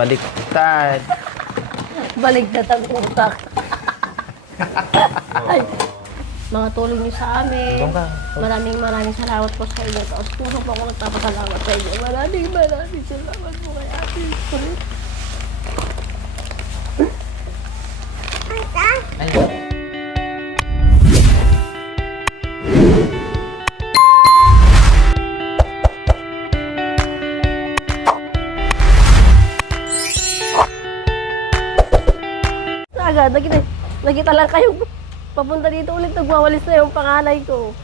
Baliktad. Baligtad ang utak. Ay, mga tulong niyo sa amin. Doon ka. Maraming salamat po sa inyo. Tapos puso po ako nagpapasalamat sa inyo. Maraming salamat po kay Ate Chris. Agad, nakita lang kayong papunta dito ulit, nagwawalis na yung panganay ko.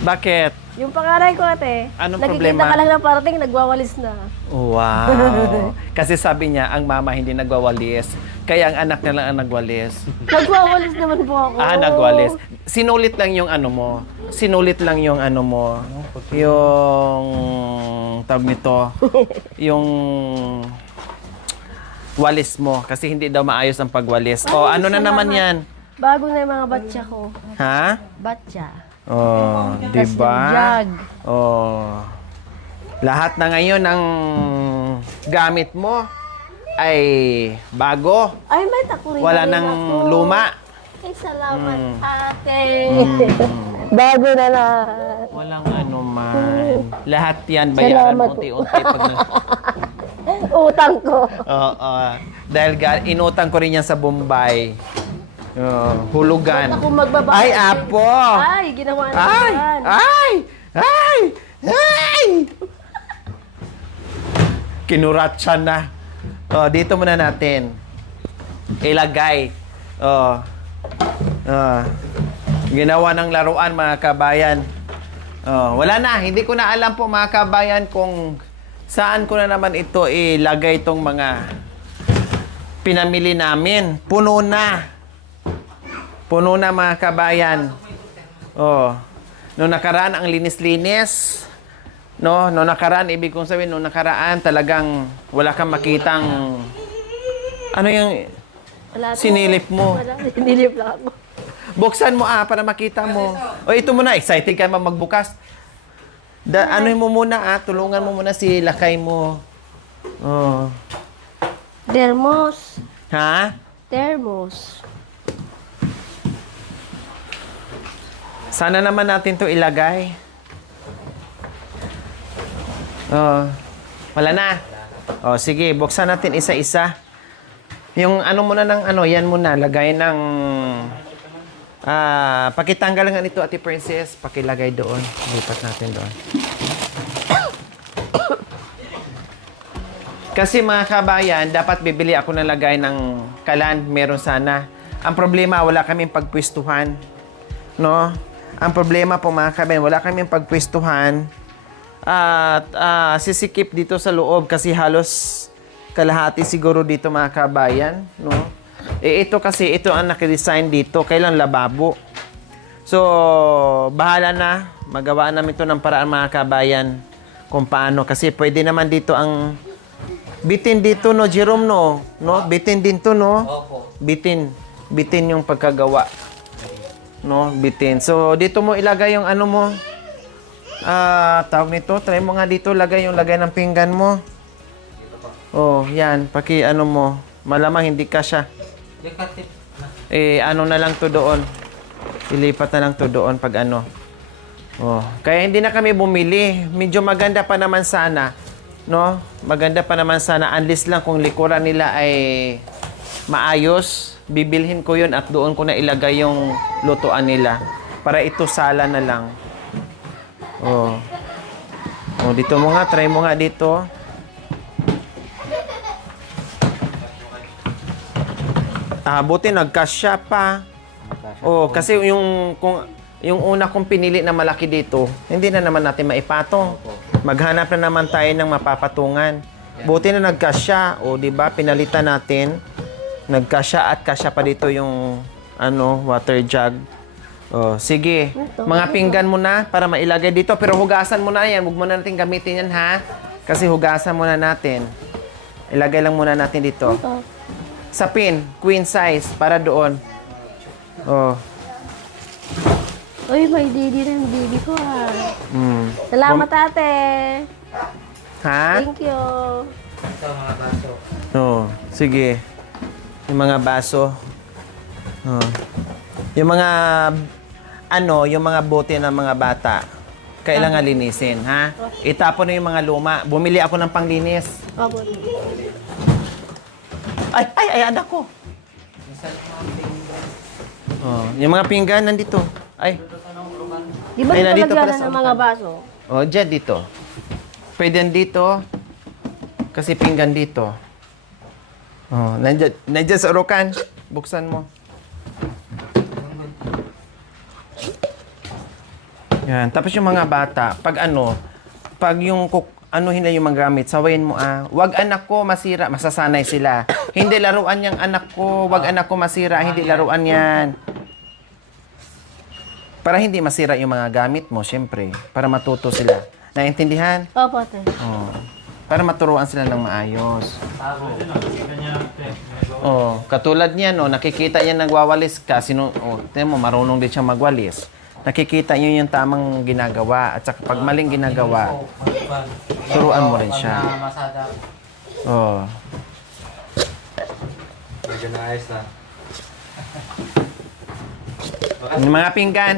Bakit? Yung panganay ko, ate. Anong nakikita problema? ka lang na parating, nagwawalis na. Wow. Kasi sabi niya, ang mama hindi nagwawalis. Kaya ang anak niya lang ang nagwalis. Nagwawalis naman po ako. Nagwalis. Sinulit lang yung ano mo. Sinulit lang yung ano mo. Yung tawag nito. Yung walis mo. Kasi hindi daw maayos ang pagwalis. O, ano na naman yan? Bago na yung mga batya ko. Ha? Batya. Oh, di ba? Jag. Oh. Lahat na ngayon ng gamit mo ay bago. Ay, may takuri Wala nang luma. Ay, salamat, ate. Bago na lahat. Walang ano man. Lahat yan, bayaran mo Salamat. unti-unti pag Utang ko. Oo. Dahil inutang ko rin yan sa Bombay. Hulugan. Ba't ako magbabayad? Ay, apo! Ay, ginawa na Ay! yan. Ay! Ay! Ay! Kinuratsa na. Dito muna natin. Ilagay. Ginawa ng laruan, mga kabayan. Wala na. Hindi ko na alam po, mga kabayan, kung saan ko na naman ito ilagay itong mga pinamili namin. Puno na. Puno na, mga kabayan. Noong nakaraan, ang linis-linis. No, noong nakaraan, ibig kong sabihin, noong nakaraan, talagang wala kang makitang ano yung Wala to. sinilip mo. Wala, sinilip lang ako. Buksan mo para makita mo. O ito muna, excited ka magbukas. Ano mo muna tulungan mo muna si lakay mo. Thermos. Ha? Thermos. Sana naman natin to ilagay. Wala na. Sige, buksan natin isa-isa. Yung ano muna ng ano, yan muna, lagay ng pakitanggal nga nito, Ate Princess. Pakilagay doon. Lipat natin doon. Kasi mga kabayan, dapat bibili ako ng lagay ng kalan. Meron sana. Ang problema, wala kaming pagpwestuhan. No? Ang problema po, mga kabayan, wala kaming pagpwestuhan. At sisikip dito sa loob kasi halos kalahati siguro dito, mga kabayan. No? Ito kasi, ito ang nakadesign dito. Kailang lababo. So, bahala na. Magawa namin ito ng paraan, mga kabayan. Kung paano. Kasi pwede naman dito ang bitin dito, no, Jerome, no? Bitin din to, no? Opo. Bitin yung pagkagawa. No, bitin. So, dito mo ilagay yung ano mo. Tawag nito. Try mo nga dito. Lagay ng pinggan mo. Yan. Ano mo. Malamang hindi ka siya. Ano na lang to doon. Ilipat na lang to doon pag ano. Kaya hindi na kami bumili. Medyo maganda pa naman sana. No? Maganda pa naman sana. Unless lang kung likuran nila ay maayos. Bibilhin ko yun at doon ko na ilagay yung lutuan nila. Para ito sala na lang. Dito mo nga. Try mo nga dito. Buti nagkasya pa. Kasi yung una kong pinili na malaki dito, hindi na naman natin maipatong. Maghanap na naman tayo ng mapapatungan. Buti na nagkasya. Di ba? Pinalitan natin. Nagkasya at kasya pa dito yung water jug. Sige. Mga pinggan mo na para mailagay dito. Pero hugasan mo na yan. Huwag mo na natin gamitin yan, ha? Kasi hugasan muna natin. Ilagay lang muna natin dito. Sa pin, queen size, para doon. Uy, may didi na yung didi ko, Salamat, ate. Ha? Thank you. Ito, mga baso. Oo, sige. Yung mga baso. Oo. Yung mga, yung mga bote ng mga bata, kailangan linisin, ha? Itapon na yung mga luma. Bumili ako ng panglinis. Opo. Ay, anak ko. Oh, yung mga pinggan nandito. Ay, Di ba Ay, dito nandito pala lagyan sa ng mga baso? oh, dyan dito. Pwede yan dito. Kasi pinggan dito. Oh, nandyan sa urukan. Buksan mo. Yan. Tapos yung mga bata, pag yung anuhin na yung mga gamit, sawayin mo wag anak ko masira, masasanay sila. Hindi laruan yung anak ko, wag anak ko masira, hindi laruan yan. Para hindi masira yung mga gamit mo, syempre. Para matuto sila. Naintindihan? Opo, ate. Oh. Para maturuan sila ng maayos. Oh, katulad niyan, nakikita niya nagwawalis ka, tingnan mo, marunong din siyang magwalis. Nakikita niyo yung tamang ginagawa at saka pag maling ginagawa, turuan mo rin siya. Masada. Oh. Medyo naayos na. Yung mga pinggan,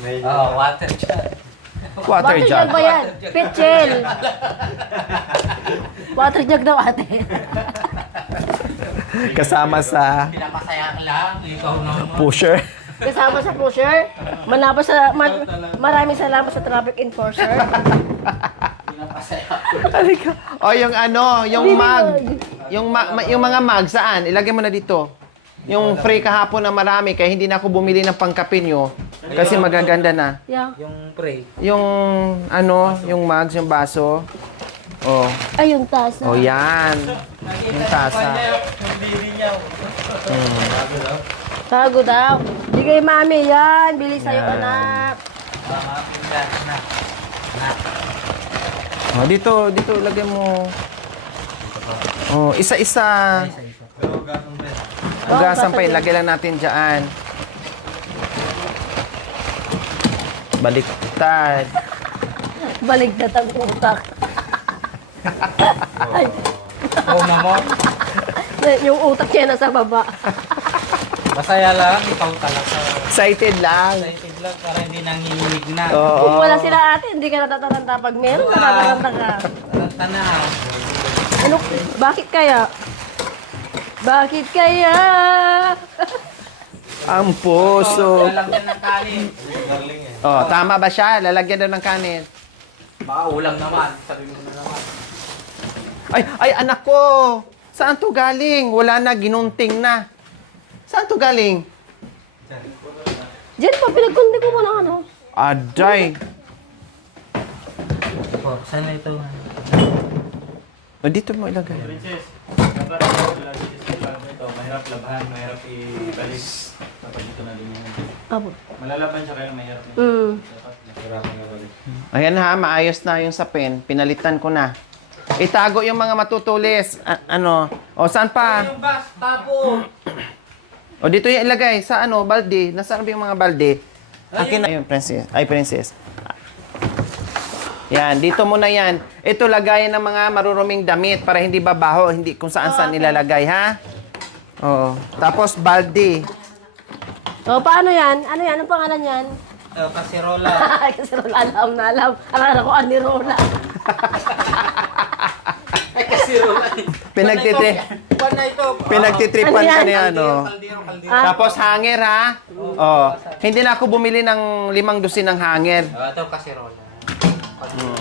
Medyo... Water jar. water jug. ba yan? Pitchel. Water jug daw, ate. Kasama sa Pinapasaya ka lang. Ikaw naman. pusher. Kasama sa pusher. Maraming salamat sa traffic enforcer. Pinapasaya. Halika. O yung yung mug. Yung mga mug, saan? Ilagay mo na dito. Yung free kahapon na marami, kaya hindi na ako bumili ng pangkape nyo. Kasi magaganda na. Yeah. Yung pray. Yung, yung mugs, yung baso. Oh. Ay, yung tasa. Oh, yan. Yung tasa. Tago daw. Bigay mami yan. Bili sa'yo, Yan. anak. Mga pinggan na. Oh, dito, lagay mo. Oh, isa-isa. Hugasan pa yun. Lagay lang natin dyan. Baliktad. Baligtad ang utak. Ay, Oh, mamo. yung utak niya nasa baba. Masaya lang. Ikaw talaga. Excited lang. Excited lang para hindi nanginginig na. Oo. Kung wala sila ate, hindi ka natatalanta. Pag meron, natatalanta ka. Taranta na. Ano, bakit kaya? Bakit kaya? Ang puso. Lalagyan ng kanin. Oh, tama ba siya? Lalagyan daw ng kanin. Baka ulam naman. Sabi mo na naman. Ay, anak ko! Saan to galing? Wala na, ginunting na. Saan to galing? Diyan pa, pinagkundi ko mo ng ano. Aday. Po, saan na ito? O, dito mo ilagay. Princess, dapat lagi sa ibabaw ito. Mahirap labahan, mahirap ibalik kapag ito na din yun. Abo. Malalaban siya kaya mahirap yun. Dapat Hirapan na balik. Ayan ha, maayos na yung sapin. Pinalitan ko na. Itago yung mga matutulis. O, saan pa? Yung bus, tapo. O, dito yung ilagay. Sa balde. Nasaan ba yung mga balde? Akin na. Ayun, princess. Ay, princess. Yan, dito muna yan. Ito lagayan ng mga maruruming damit para hindi babaho, hindi kung saan nilalagay, ha? Oo. Tapos, balde. O, paano yan? Ano yan? Anong pangalan yan? Kasirola. Kasi alam na alam. Akala ko anirola. Ay, kasirola. Pinagtitripan ka niya, Kaldero. Tapos, hanger, ha? Oh. Hindi na ako bumili ng 5 dosin ng hanger. Ito, kasirola.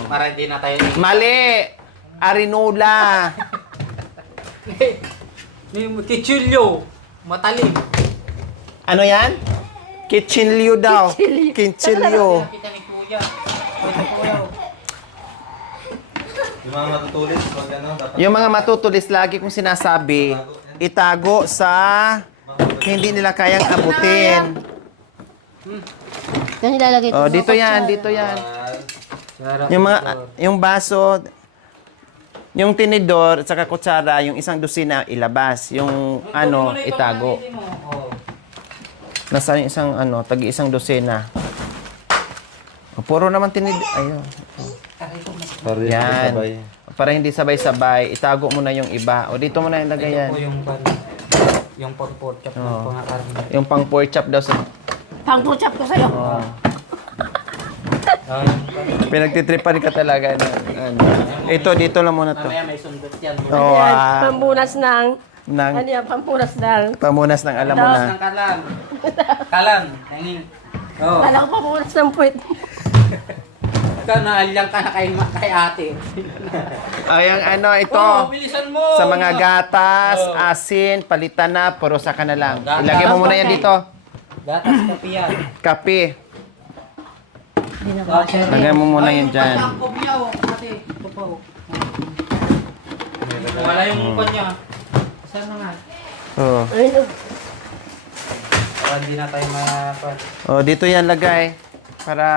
Para hindi na tayo... Mali! Arinola. Kichulyo. Matalim. Ano yan? Kitchenlyo daw. Kitchenlyo. Kita ni Kuya. Yung mga matutulis, pag dapat... Yung mga matutulis, lagi kong sinasabi, itago sa hindi nila kayang abutin. Yan ilalagay Oh, dito yan, dito yan. Yung baso, yung tinidor, at saka kutsara, yung 1 dosina ilabas. Yung itago. Nasa yung tagi 1 dosina. Puro naman ayun. Para hindi Yan. sabay. Para hindi sabay-sabay, itago mo na yung iba. O dito mo na ilagay yan. Ito po yung pork chop ng Oo. mga karne. Yung pang pork chop daw sa... Pang-puchap ko sa'yo. Oh. Ah, yung pan. Pinagtitripan ka talaga. Ano. Ito, dito lang muna to. Mamaya may sundot yan. Oh, Ayan, pambunas ng... Nang Ano yan, pambunas ng... pamunas ng alam mo Tapos na. ng kalan. Kalan. Hangin. Oh. Kala ko pambunas ng puwet. Ikaw, naalyang ka na kay ate. Ayan, ano, ito. Oh, bilisan mo. Sa mga gatas, Oh. asin, palitan na, purusa ka na lang. Gatas. Ilagay mo muna yan dito. Gatas kape yan. Kape. Binabasa. Lagay mo muna yan dyan. Ang kob niya, oh. Ate, ito pa, oh. Wala yung mukha niya. Saan na nga? Oh. Ayun, Para hindi na tayo mapan. Oh, dito yan lagay. Para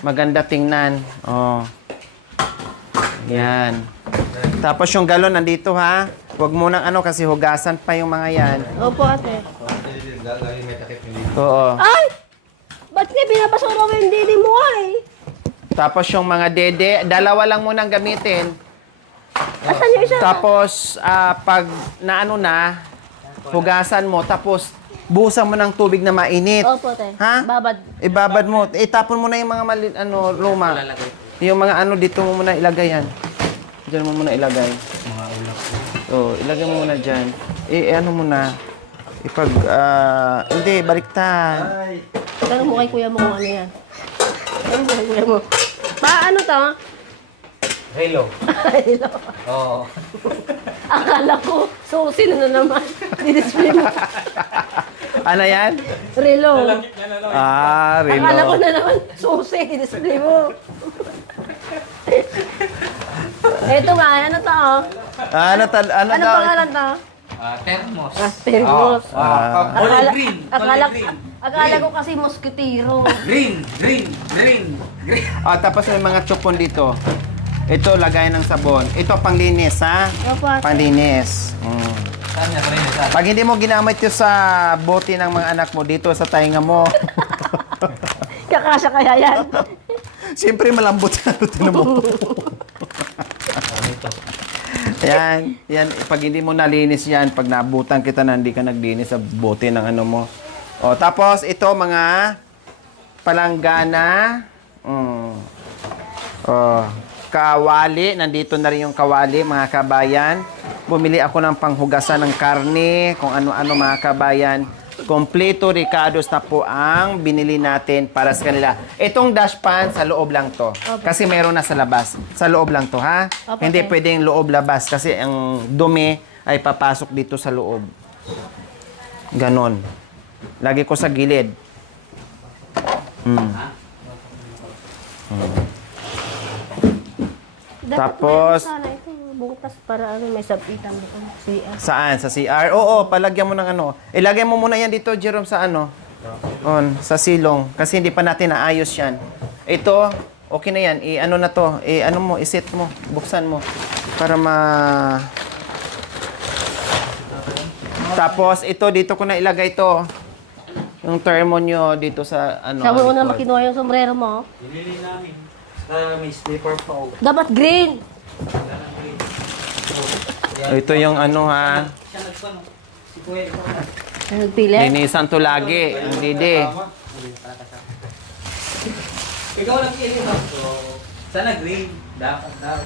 maganda tingnan. Oh. Yan. Tapos yung galon nandito ha. Huwag mo nang ano kasi hugasan pa yung mga yan. Opo, ate. Lagi may takip yung dito. Oo. Ay! Ba't nga binabasura mo yung didi mo ay? Tapos yung mga dede, dalawa lang munang gamitin. Asan yung isa? Tapos pag naano na, hugasan mo. Tapos buhusan mo ng tubig na mainit. Opo, ate. Ha? Babad. Ibabad mo. Itapon mo na yung mga luma. Yung mga ano dito mo muna ilagay yan. Diyan mo muna ilagay. Mga ulap. Oh, ilagay mo muna diyan. Ano mo na. Hindi, baliktad. Tanong mo kay kuya mo kung ano yan. Tanong mo kay kuya mo. Ano to? Hello. Hello. Oo. Akala ko, susi na naman. Di-display mo. Ano yan? Relo. Akala ko Rilo. na naman, susi. Di-display mo. Ito ba? Ano to? Oh? Ano Ano daw? pangalan to? Thermos. Termos. Kulay green. Akala, Kulay green. akala ko kasi moskitero. Green. Tapos may mga chupon dito. Ito, lagay ng sabon. Ito, panglinis, ha? Opo, ate. Panglinis. Saan niya? Saan? Pag hindi mo ginamit yun sa bote ng mga anak mo, dito sa tainga mo. Kakasya kaya yan. Siyempre, malambot yan. Tinan mo. Yan. Pag hindi mo nalinis yan, pag naabutan kita na hindi ka naglinis sa bote ng ano mo. O, tapos, ito, mga palanggana. Kawali. Nandito na rin yung kawali, mga kabayan. Bumili ako ng panghugasan ng karne, kung ano-ano, mga kabayan. Kompleto Ricardo's na po ang binili natin para sa kanila. Itong dashpan, sa loob lang to. Kasi meron na sa labas. Sa loob lang to, ha? Opo, Hindi sir. pwedeng loob-labas kasi ang dumi ay papasok dito sa loob. Ganon. Lagi ko sa gilid. Tapos- Dapat sana ito, butas para ano, may sapitan mo. CR. Saan? Sa CR? Oo, palagyan mo ng ano. Ilagay mo muna yan dito, Jerome, sa ano? Sa silong. Kasi hindi pa natin naayos yan. Ito, okay na yan. Ano na to? Ano mo, iset mo. Buksan mo. Para Tapos, ito, dito ko na ilagay to. Yung thermo nyo dito sa ano. Sabi mo na likod. makinuha yung sombrero mo. Binili namin. May slipper pa, oh. Dapat green. Ito yung ano ha. Siya nagpano. Si Kuya, ikaw na. Nagpili. Linisan to lagi. Ang didi. Ikaw nagpili ba? Sana green. Dapat daw.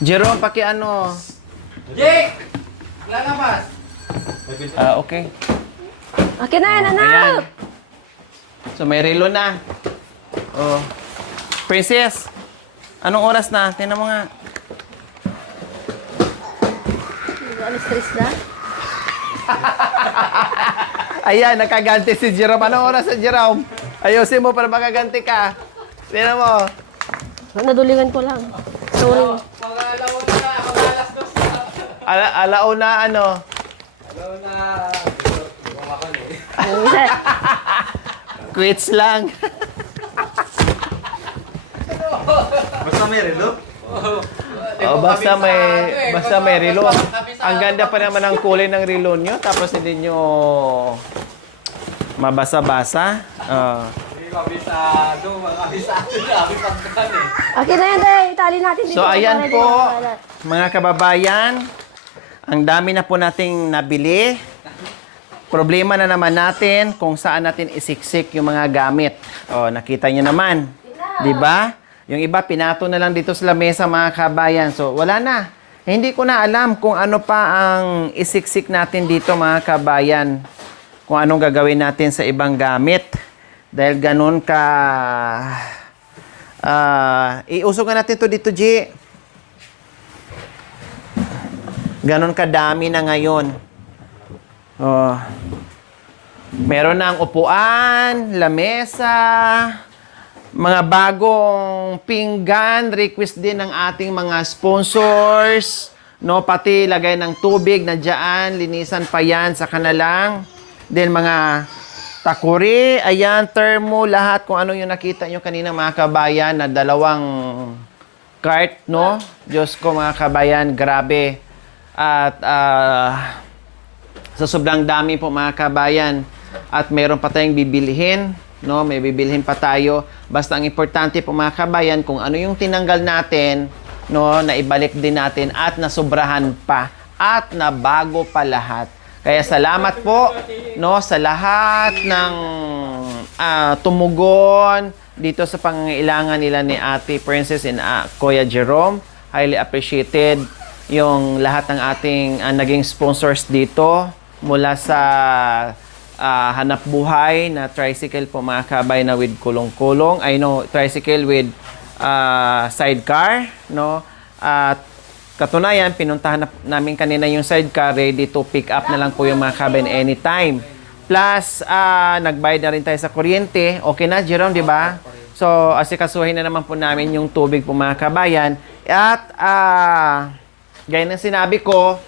Jerome, paki ano. Jake! Lalabas! Okay. Akin na yan, Ayan. anak! So, may relo na. Oh. Princess, anong oras na? Tingnan mo nga. Ano stress na? Ayan, nakaganti si Jerome. Anong oras sa Jerome? Ayusin mo para makaganti ka. Tingnan mo. Nadulingan ko lang. Sorry. Mag-alawag na. Mag-alas dos na. Alauna ano? Alaw na. Yung isa, Quits lang. Basta may relo. Oh, basta may relo. Ang ganda pa naman ang kulay ng relo nyo. Tapos hindi nyo mabasa-basa. kabisado, mga kabisado na kami pagkan eh. Okay na yan, Day. Itali natin dito. So ayan para di po, makalat. mga kababayan, ang dami na po nating nabili. Problema na naman natin kung saan natin isiksik yung mga gamit. O, nakita nyo naman. Di ba? Yung iba, pinato na lang dito sa lamesa, mga kabayan. So, wala na. Hindi ko na alam kung ano pa ang isiksik natin dito, mga kabayan. Kung anong gagawin natin sa ibang gamit. Dahil ganun ka... iusogan natin to dito, G. Ganon kadami na ngayon. Oh. Meron ng upuan, lamesa, mga bagong pinggan, request din ng ating mga sponsors, no, pati lagay ng tubig na diyan, linisan pa yan sa kanalang. Then mga takuri, ayan, thermo, lahat kung ano yung nakita nyo kanina mga kabayan na dalawang cart, no? Diyos ko mga kabayan, grabe. At sa sobrang dami po mga kabayan at meron pa tayong bibilhin, no? May bibilhin pa tayo. Basta ang importante po mga kabayan kung ano yung tinanggal natin, no, na ibalik din natin at nasobrahan pa at nabago pa lahat. Kaya salamat po, no, sa lahat ng tumugon dito sa pangangailangan nila ni Ate Princess and Kuya Jerome. Highly appreciated yung lahat ng ating naging sponsors dito mula sa hanap buhay na tricycle po mga kabay na with kulong-kulong. I know, tricycle with sidecar, no? At katunayan, pinuntahan namin kanina yung sidecar, ready to pick up na lang po yung mga kabay anytime. Plus, nagbayad na rin tayo sa kuryente. Okay na, Jerome, di ba? So, asikasuhin na naman po namin yung tubig po mga kabayan. At, gaya ng sinabi ko,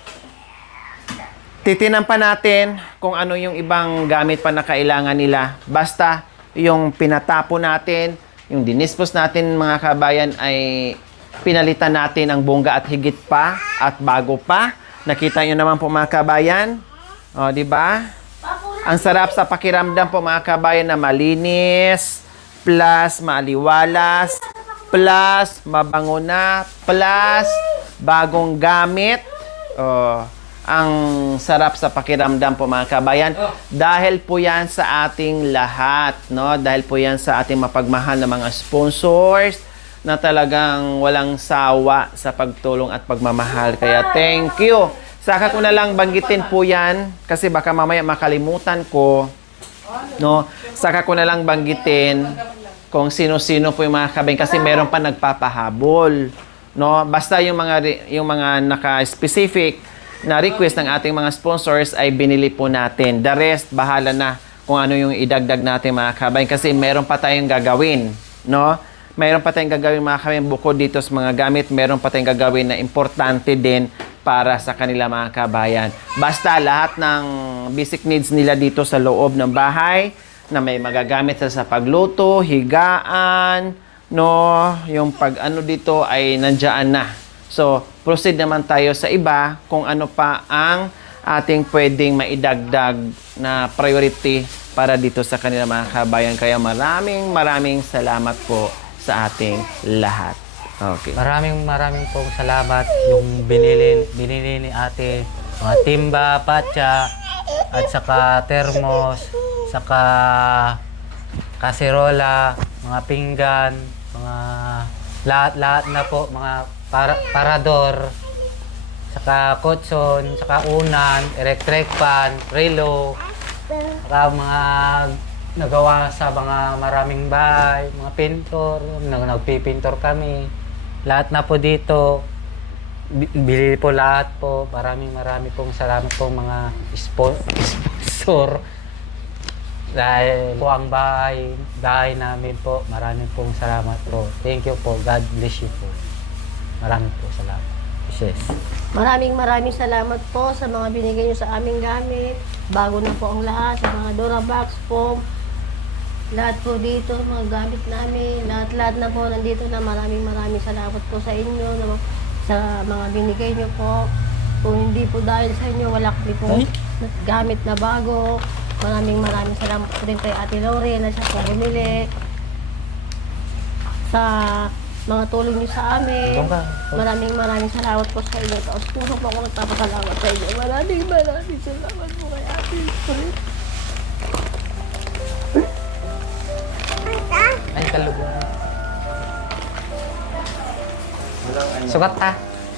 titinan pa natin kung ano yung ibang gamit pa na kailangan nila. Basta yung pinatapo natin, yung dinispos natin mga kabayan ay pinalitan natin ang bongga at higit pa at bago pa. Nakita nyo naman po mga kabayan. O, di ba? Ang sarap sa pakiramdam po mga kabayan na malinis, plus maaliwalas, plus mabango na, plus bagong gamit. Ang sarap sa pakiramdam po mga kabayan. Dahil po yan sa ating lahat, no? Dahil po yan sa ating mapagmahal na mga sponsors na talagang walang sawa sa pagtulong at pagmamahal. Kaya thank you. Saka ko na lang banggitin po yan kasi baka mamaya makalimutan ko, no? Saka ko na lang banggitin kung sino-sino po yung mga kabayan kasi meron pa nagpapahabol. No, basta yung mga naka-specific na request ng ating mga sponsors ay binili po natin. The rest, bahala na kung ano yung idagdag natin mga kabayan kasi meron pa tayong gagawin, no? Meron pa tayong gagawin mga kabayan bukod dito sa mga gamit, meron pa tayong gagawin na importante din para sa kanila mga kabayan. Basta lahat ng basic needs nila dito sa loob ng bahay na may magagamit sa pagluto, higaan, no, yung pag-ano dito ay nandiyan na. So, proceed naman tayo sa iba kung ano pa ang ating pwedeng maidagdag na priority para dito sa kanila mga kabayan. Kaya maraming salamat po sa ating lahat. Okay. Maraming pong salamat yung binili ni ate, mga timba, patsa, at saka thermos, saka kaserola, mga pinggan, mga lahat na po, mga parador, saka kutson, saka unan, electric fan, relo, saka mga nagawa sa mga maraming bahay, mga pintor, nagpipintor kami. Lahat na po dito, bili po lahat po. Marami pong salamat po mga sponsor. Dahil po ang bahay namin po, maraming pong salamat po. Thank you po. God bless you po. Maraming po salamat. Yes. Maraming salamat po sa mga binigay nyo sa aming gamit. Bago na po ang lahat, sa mga Durabox po. Lahat po dito, mga gamit namin. Lahat na po nandito na maraming salamat po sa inyo. Sa mga binigay nyo po. Kung hindi po dahil sa inyo, wala kami po gamit na bago. Maraming salamat po din kay Ate Lori na siya po bumili. Sa mga tulong niyo sa amin. Doon ka. Maraming salamat po sa inyo. Tapos puso po ako nagpapasalamat sa inyo. Maraming salamat po kay Ate Lori. Ay, kalubong. Walang ano. Sukat ta.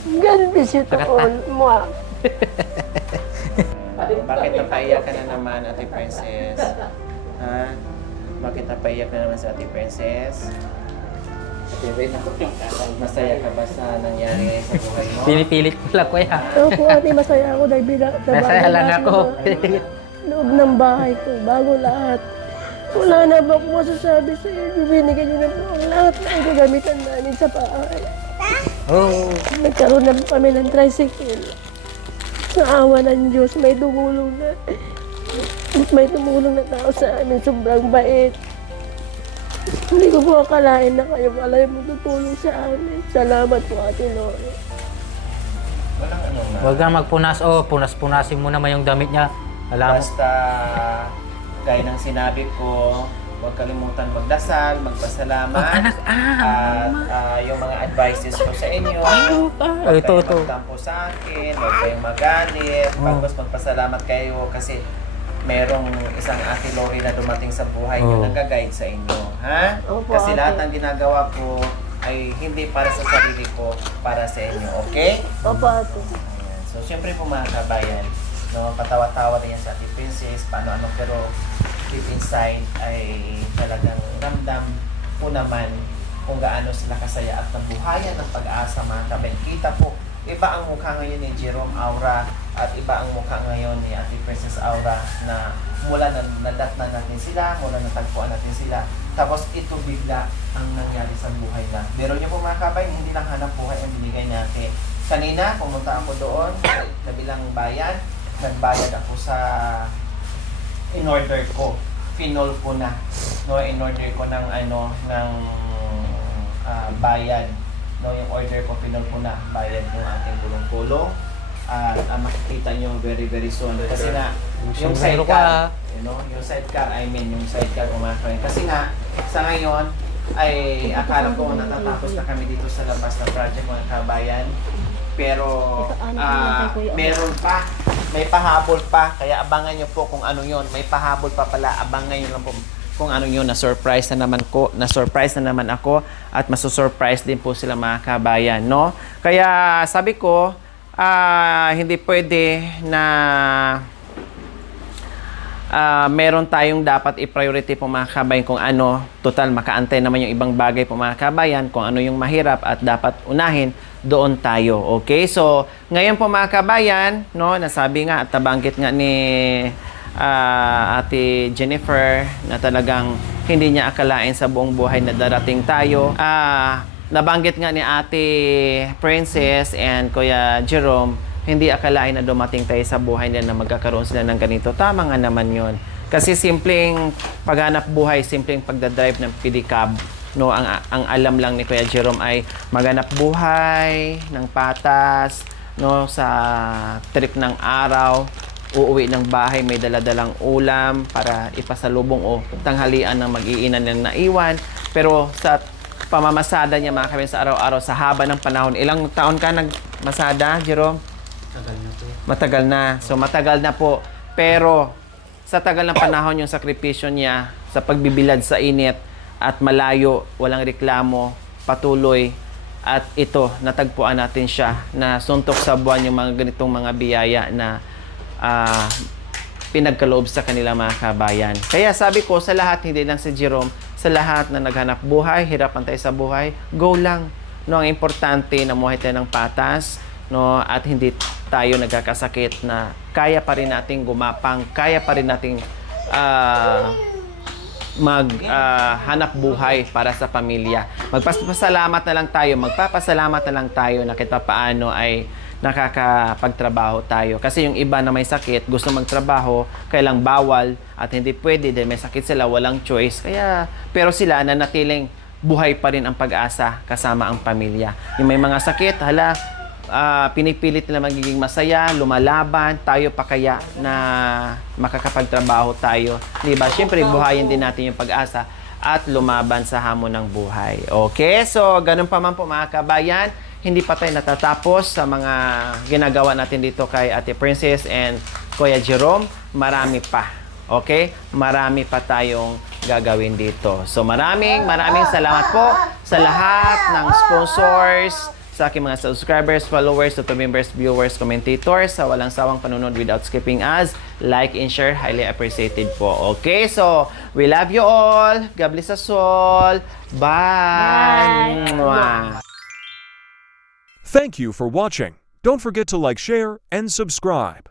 God bless you to Tagat all. Mwah. Bakit napaiyak ka na naman, Ate Princess? Ha? Bakit napaiyak na naman sa Ate Princess? Ate Rin, masaya ka ba sa nangyari sa buhay mo? Pinipilit ko lang, kuya. Ako ate, masaya ako dahil Masaya lang ako. loob ng bahay ko, bago lahat. Wala na ba akong masasabi sa inyo? Binigyan niyo na po ang lahat ng gagamitan namin sa bahay. Oo. Nagkaroon na kami ng tricycle. Sa awa ng Diyos, may tumulong na. May tumulong na tao sa amin. Sobrang bait. Hindi ko po akalain na kayo pala yung magtutulong sa amin. Salamat po, Ate Lori. Walang ano na. Huwag kang magpunas. Punas-punasin mo naman yung damit niya. Alam mo. Basta, gaya ng sinabi ko, huwag kalimutan magdasal, magpasalamat. At yung mga advices ko sa inyo, huwag Ito. kayong magtampo sa akin, huwag kayong magalit, tapos magpasalamat kayo kasi merong isang Ate Lori na dumating sa buhay niyo, nag-guide sa inyo. Ha? Opo, Kasi Ate. lahat ng ginagawa ko ay hindi para sa sarili ko, para sa inyo. Okay? Opo, Ate. Ayan. So, syempre po mga kabayan, no, patawa-tawa din yan sa Ate Princess, paano-ano, pero deep inside ay talagang ramdam po naman kung gaano sila kasaya at nabuhayan ng pag-asa mga kabayan. Kita po, iba ang mukha ngayon ni Jerome Aura at iba ang mukha ngayon ni Ate Princess Aura na mula na nadatnan natin sila, mula natagpuan natin sila. Tapos ito bigla ang nangyari sa buhay na. Pero niyo po mga kabayan, hindi lang hanap buhay ang binigay natin. Kanina, pumunta ako doon sa kabilang bayan. Nagbayad ako sa in-order ko. Pinol ko na. No, in-order ko ng bayad. No, yung order ko, pinol ko na. Bayad yung ating kulong-kulong. At makikita nyo very soon. Kasi na, yung sidecar, yung sidecar kumakain. Kasi nga, sa ngayon, ay akala ko natatapos na kami dito sa labas na project mga kabayan. Pero meron pa, may pahabol pa, kaya abangan nyo po kung ano yon. May pahabol pa pala, abangan nyo lang po kung ano yun. Na-surprise na naman ako at masu-surprise din po sila mga kabayan, no? Kaya sabi ko, hindi pwede na meron tayong dapat i-priority po mga kabayan kung ano. Total, makaantay naman yung ibang bagay po mga kabayan, kung ano yung mahirap at dapat unahin, doon tayo. Okay? So, ngayon po mga kabayan, no, nasabi nga at nabanggit nga ni Ate Jennifer na talagang hindi niya akalain sa buong buhay na darating tayo. Nabanggit nga ni Ate Princess and Kuya Jerome, hindi akalain na dumating tayo sa buhay nila na magkakaroon sila ng ganito. Tama nga naman yun. Kasi simpleng paghanap buhay, simpleng pagdadrive ng pedicab, no, ang alam lang ni Kuya Jerome ay maghanap buhay ng patas, no, sa trip ng araw, uuwi ng bahay, may daladalang ulam para ipasalubong o tanghalian ng mag-iinan na naiwan. Pero sa pamamasada niya mga kabayan sa araw-araw, sa haba ng panahon, ilang taon ka nagmasada, Jerome? Matagal na. So, matagal na po. Pero, sa tagal ng panahon, yung sakripisyo niya sa pagbibilad sa init at malayo, walang reklamo, patuloy. At ito, natagpuan natin siya na suntok sa buwan yung mga ganitong mga biyaya na pinagkaloob sa kanila mga kabayan. Kaya sabi ko sa lahat, hindi lang si Jerome, sa lahat na naghanap buhay, hirapan tayo sa buhay, go lang. No, ang importante na muhay tayo ng patas, no, at hindi tayo nagkakasakit, na kaya pa rin nating gumapang, kaya pa rin nating hanap buhay para sa pamilya. Magpapasalamat na lang tayo na kahit paano ay nakakapagtrabaho tayo. Kasi yung iba na may sakit, gusto magtrabaho, kailang bawal at hindi pwede dahil may sakit sila, walang choice. Pero sila nanatiling buhay pa rin ang pag-asa kasama ang pamilya. Yung may mga sakit, pinipilit nila magiging masaya, lumalaban, tayo pa kaya na makakapagtrabaho tayo. Diba? Siyempre, buhayin din natin yung pag-asa at lumaban sa hamon ng buhay. Okay? So, ganun pa man po mga kabayan, hindi pa tayo natatapos sa mga ginagawa natin dito kay Ate Princess and Kuya Jerome. Marami pa. Okay? Marami pa tayong gagawin dito. So, maraming salamat po sa lahat ng sponsors, sa aking mga subscribers, followers, YouTube members, viewers, commentators, sa walang sawang panunod without skipping ads. Like and share, highly appreciated po. Okay, so we love you all. God bless us all. Bye. Mwah. Thank you for watching. Don't forget to like, share, and subscribe.